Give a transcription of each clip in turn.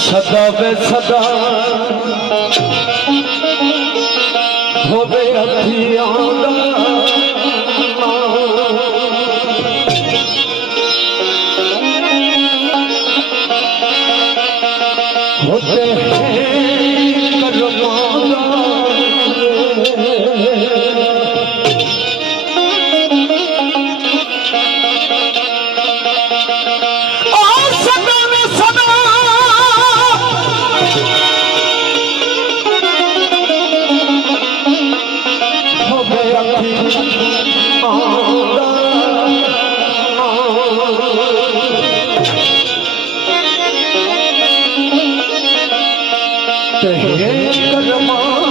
सदा वे सदा होवे हथियां होते हैं करमाना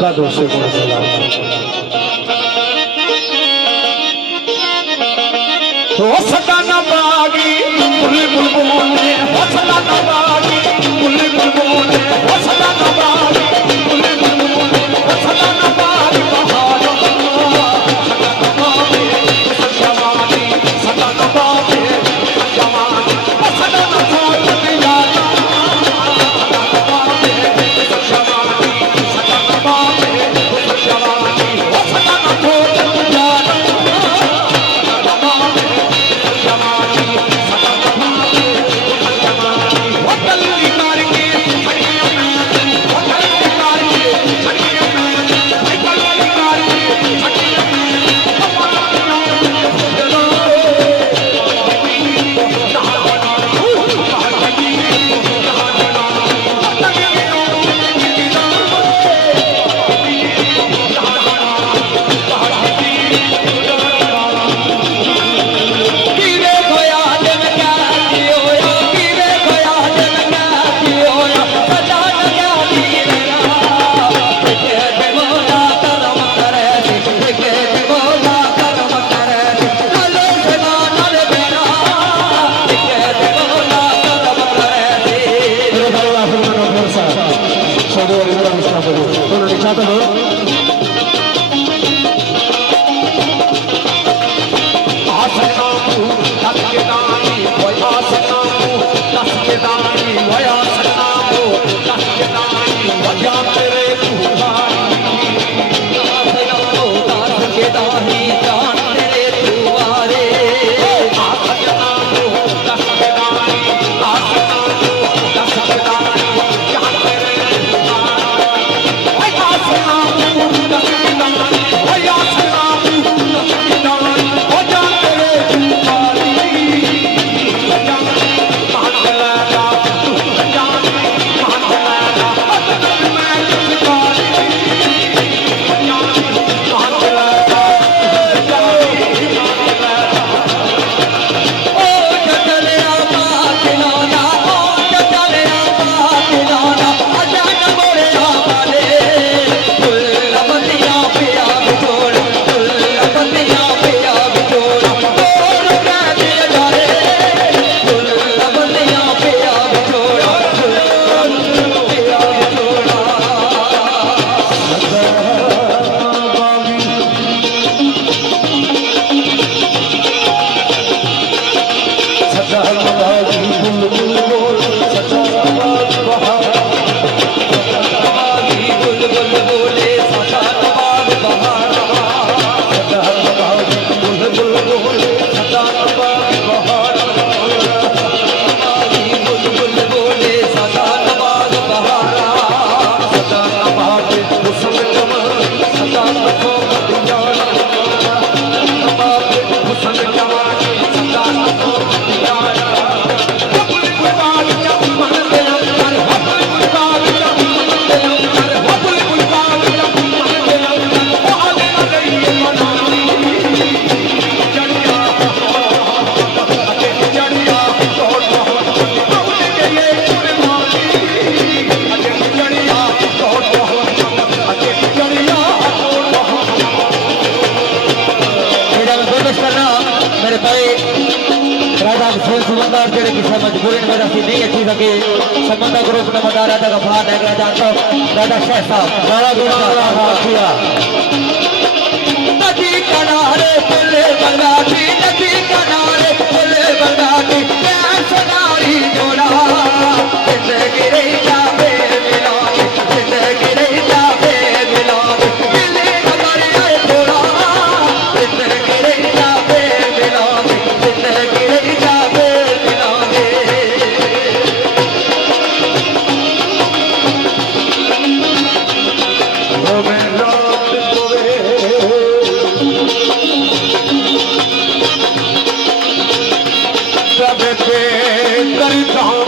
कादों से सदा न बागी बुलबुल बोले सदा न बागी बुलबुल बोले सदा न बागी बुलबुल बोले सदा न बागी बहारों जवानी सदा न बागी जवानी सदा न बागी यारा राधा सोल समझदार जेड़े किसी मजबूरी में वजह से नहीं अच्छी सके समझदा ग्रुप ने बता राधा का भार है राजा तो राधा शेख साहब नदी किनारे पुले बंगाटी नदी किनारे पुले बंगाटी प्यार सगाई जोड़ा जिंदगी रही जावे मिलावे जिंदगी रही जावे मिलावे मिले अगर आए थोड़ा जिंदगी रही जावे मिलावे जिंदगी रही जावे मिलावे ओ मैं रात कोवे सब पे करता हूँ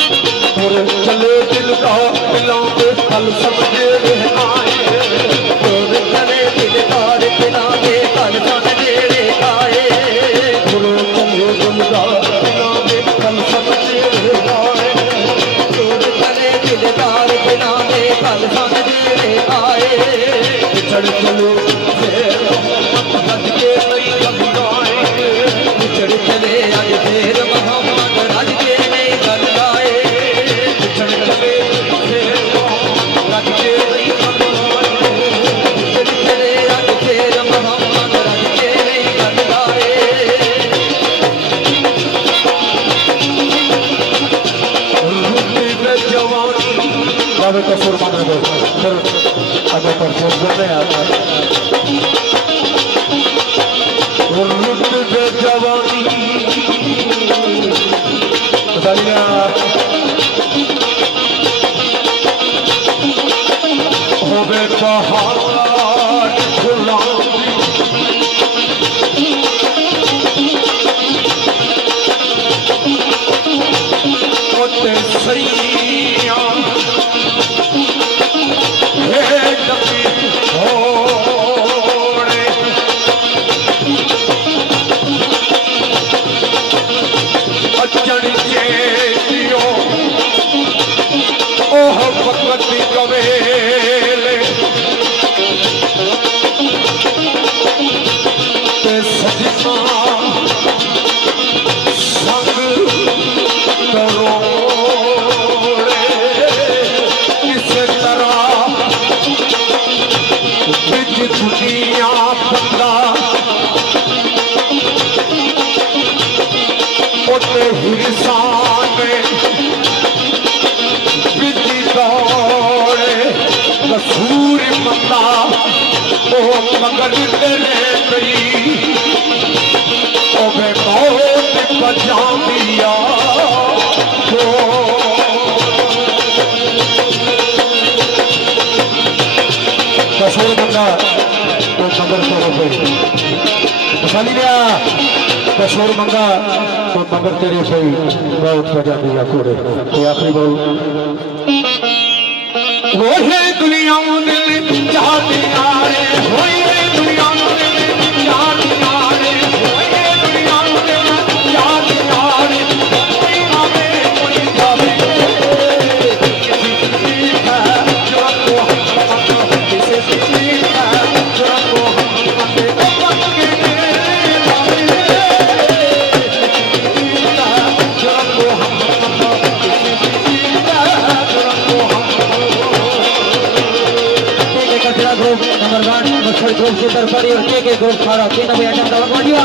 चले दिल का मिलाओ कल समझे आए चले दिल कार किनारे कल समझे आए चले दिल का मिलाओ कल समझे आए चले दिल कार किनारे कल समझे आए चढ़ चलो चढ़ चले आज फिर मोहम्मद राज के नहीं गल गाए चढ़ चले राज के नहीं गल गाए चढ़ चले आज फिर मोहम्मद राज के नहीं गल गाए रुपी में जवानी बाबे का सुर माने दो फिर आगे पर फोन कर रहे हैं जवानी होवे पहाड़ खुला सैया मगर तेरे साली लिया कसूर मंगा तो मगर तेरे सही बहुत बजा दिया कोरे ये आखिरी बोल वो है दुनिया दिल चाहते यारे वो है दुनिया दिल चाहते यारे वो है दुनिया दिल चाहते यारे कोई आवे कोई जावे किसी है जो को हम किसी है जो को हम पक के ग्रुप नंबर 1 मछली ग्रुप से तरफरी और के ग्रुप खारा 3 नंबर आइटम का बढ़िया